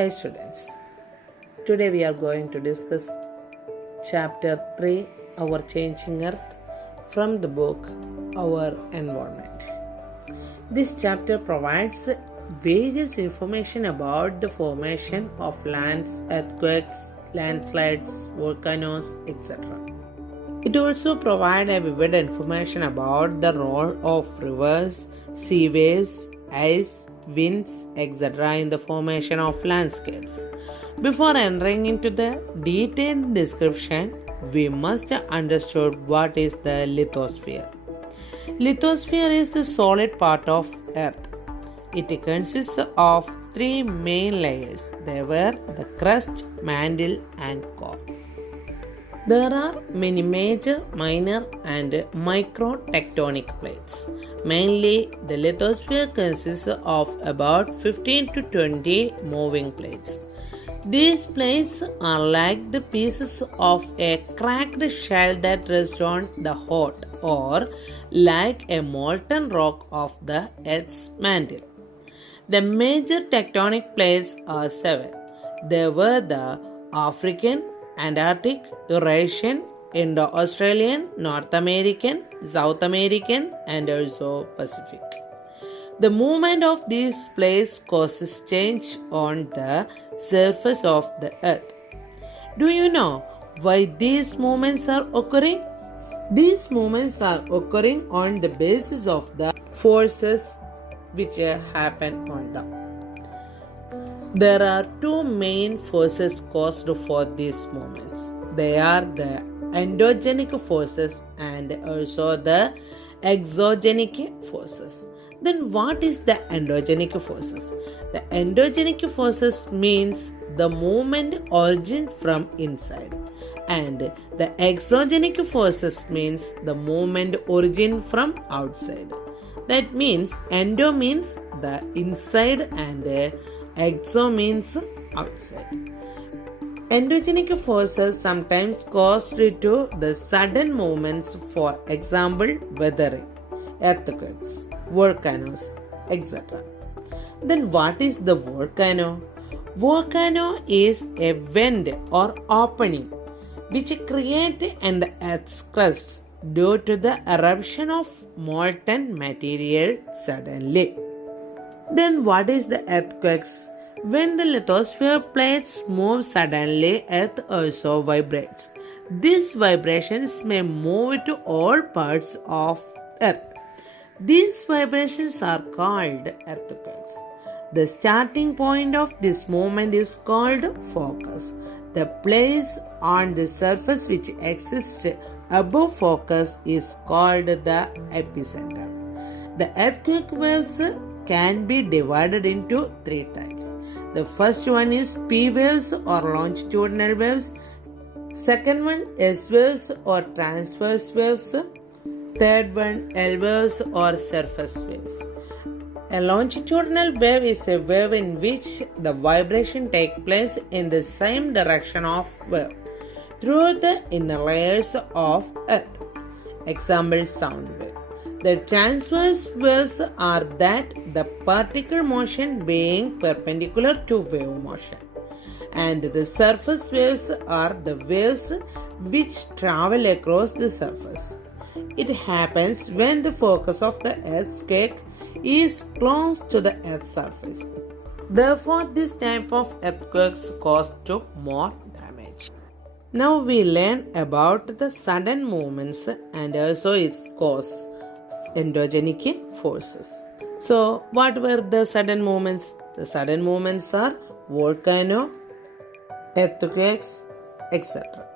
Hi students, today we are going to discuss chapter 3, Our Changing Earth, from the book Our Environment. This chapter provides various information about the formation of lands, earthquakes, landslides, volcanoes, etc. It also provides a vivid information about the role of rivers, sea waves, ice, winds, etc. in the formation of landscapes. Before entering into the detailed description, we must understand what is the lithosphere. Lithosphere is the solid part of Earth. It consists of three main layers. They were the crust, mantle, and core. There are many major, minor, and micro tectonic plates. Mainly, the lithosphere consists of about 15 to 20 moving plates. These plates are like the pieces of a cracked shell that rest on the hot, or like a molten rock of the Earth's mantle. The major tectonic plates are seven. They were the African, Antarctic, Eurasian, Indo-Australian, North American, South American, and also Pacific. The movement of these plates causes change on the surface of the Earth. Do you know why these movements are occurring? These movements are occurring on the basis of the forces which happen on them. There are two main forces caused for these movements. They are the endogenic forces and also the exogenic forces. Then what is the endogenic forces? The endogenic forces means the movement origin from inside, and the exogenic forces means the movement origin from outside. That means endo means the inside and exo means outside. Endogenic forces sometimes cause due to the sudden movements, for example, weathering, earthquakes, volcanoes, etc. Then what is the volcano? Volcano is a vent or opening which creates in the Earth's crust due to the eruption of molten material suddenly. Then what is the earthquakes? When the lithosphere plates move suddenly, Earth also vibrates. These vibrations may move to all parts of Earth. These vibrations are called earthquakes. The starting point of this movement is called focus. The place on the surface which exists above focus is called the epicenter. The earthquake waves can be divided into three types. The first one is P waves or longitudinal waves. Second one S waves or transverse waves. Third one L waves or surface waves. A longitudinal wave is a wave in which the vibration takes place in the same direction of wave through the inner layers of Earth. Example, sound wave. The transverse waves are that the particle motion being perpendicular to wave motion, and the surface waves are the waves which travel across the surface. It happens when the focus of the earthquake is close to the Earth's surface. Therefore, this type of earthquakes cause more damage. Now we learn about the sudden movements and also its cause, endogenic forces. So, what were the sudden movements? The sudden movements are volcano, earthquakes, etc.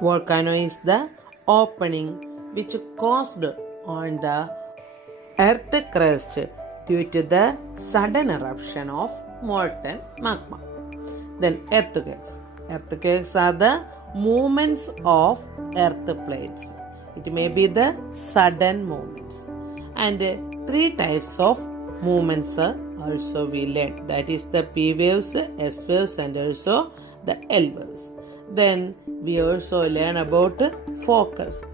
Volcano is the opening which caused on the earth crust due to the sudden eruption of molten magma. Then earthquakes. Earthquakes are the movements of earth plates. It may be the sudden movements. And three types of movements are also we learned. That is the P waves, S waves, and also the L waves. Then we also learn about focus.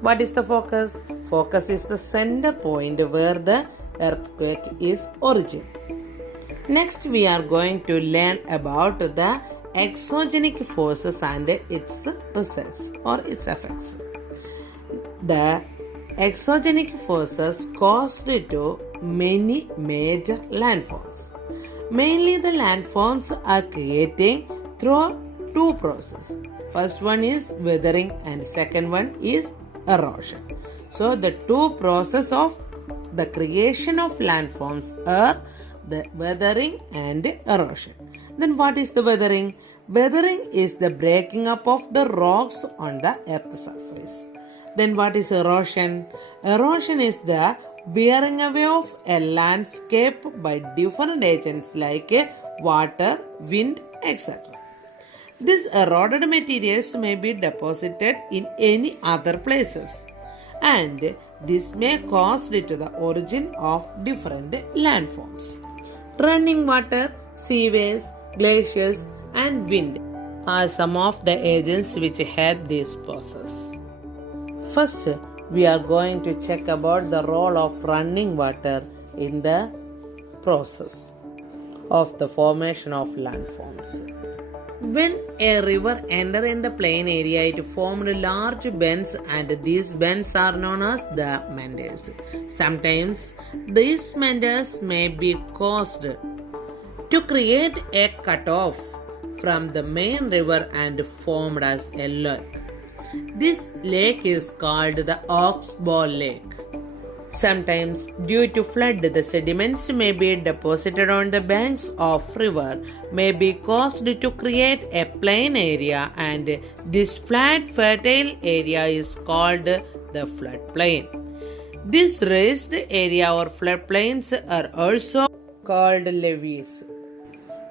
What is the focus? Focus is the center point where the earthquake is origin. Next, we are going to learn about the exogenic forces and its results or its effects. The exogenic forces caused to many major landforms. Mainly the landforms are creating through two processes. First one is weathering and second one is erosion. So the two processes of the creation of landforms are the weathering and erosion. Then what is the weathering? Weathering is the breaking up of the rocks on the earth's surface. Then what is erosion? Erosion is the wearing away of a landscape by different agents like water, wind, etc. These eroded materials may be deposited in any other places, and this may cause to the origin of different landforms. Running water, sea waves, glaciers, and wind are some of the agents which help this process. First, we are going to check about the role of running water in the process of the formation of landforms. When a river enters in the plain area, it formed large bends, and these bends are known as the meanders. Sometimes these meanders may be caused to create a cutoff from the main river and formed as a lake. This lake is called the Oxbow Lake. Sometimes, due to flood, the sediments may be deposited on the banks of river, may be caused to create a plain area, and this flat, fertile area is called the floodplain. This raised area or floodplains are also called levees.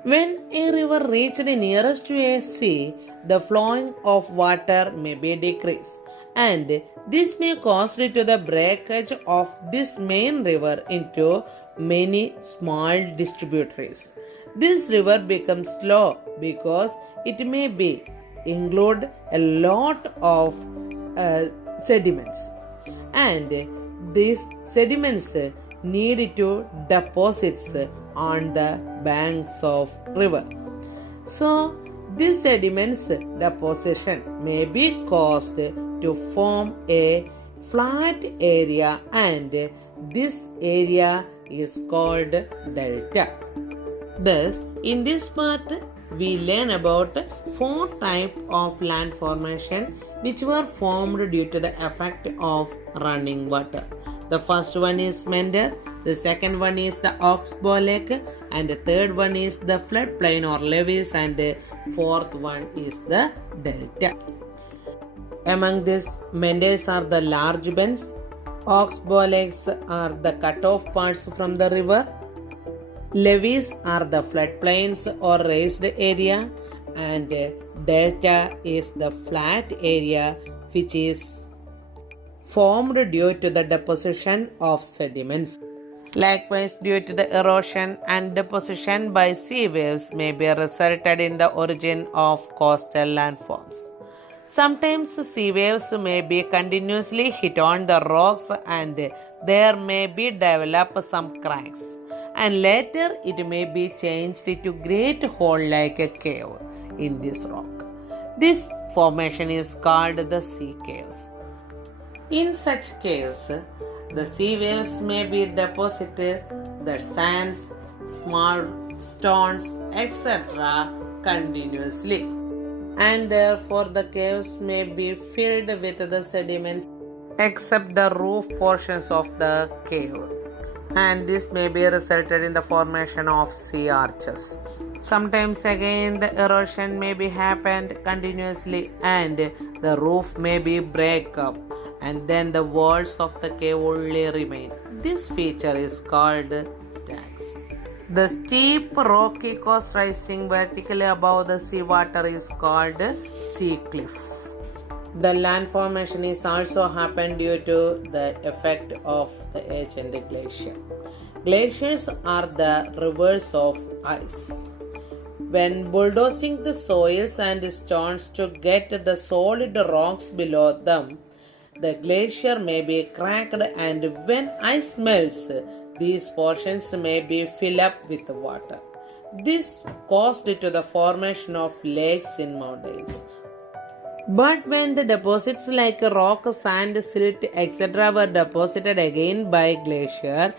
When a river reaches nearest to a sea, the flowing of water may be decreased, and this may cause to the breakage of this main river into many small distributaries. This river becomes slow because it may be include a lot of sediments, and these sediments need to deposit on the banks of river. So this sediments deposition may be caused to form a flat area, and this area is called delta. Thus, in this part, we learn about 4 types of land formation which were formed due to the effect of running water. The first one is meander, the second one is the Oxbow Lake, and the third one is the floodplain or levees, and the fourth one is the delta. Among these, meanders are the large bends, Oxbow Lakes are the cut-off parts from the river, levees are the floodplains or raised area, and delta is the flat area which is formed due to the deposition of sediments. Likewise, due to the erosion and deposition by sea waves may be resulted in the origin of coastal landforms. Sometimes sea waves may be continuously hit on the rocks, and there may be develop some cracks, and later it may be changed to great hole like a cave in this rock. This formation is called the sea caves. In such caves, the sea waves may be deposited, the sands, small stones, etc. continuously, and therefore the caves may be filled with the sediments except the roof portions of the cave, and this may be resulted in the formation of sea arches. Sometimes again the erosion may be happened continuously, and the roof may be break up, and then the walls of the cave only remain. This feature is called stacks. The steep rocky coast rising vertically above the seawater is called sea cliff. The land formation is also happened due to the effect of the age and the glacier. Glaciers are the rivers of ice. When bulldozing the soils and stones to get the solid rocks below them, the glacier may be cracked, and when ice melts, these portions may be filled up with water. This caused to the formation of lakes in mountains. But when the deposits like rock, sand, silt, etc. were deposited again by glacier,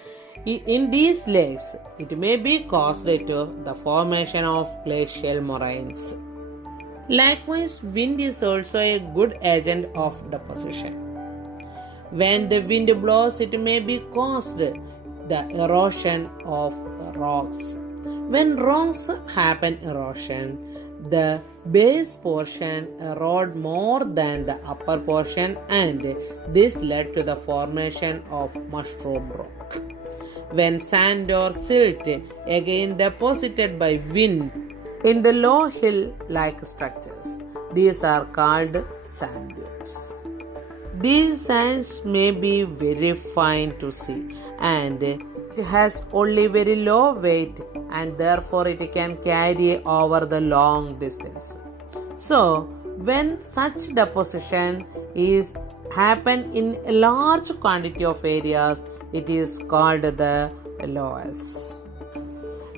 in these lakes, it may be caused to the formation of glacial moraines. Likewise, wind is also a good agent of deposition. When the wind blows, it may be caused the erosion of rocks. When rocks happen erosion, the base portion erode more than the upper portion, and this led to the formation of mushroom rock. When sand or silt again deposited by wind in the low hill-like structures, these are called sand dunes. These sands may be very fine to see, and it has only very low weight, and therefore it can carry over the long distance. So, when such deposition is happen in a large quantity of areas, it is called the loess.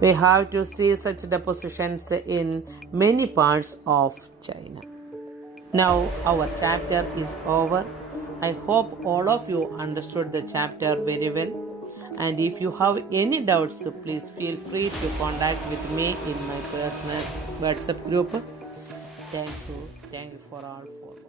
We have to see such depositions in many parts of China. Now our chapter is over. I hope all of you understood the chapter very well. And if you have any doubts, please feel free to contact with me in my personal WhatsApp group. Thank you for all for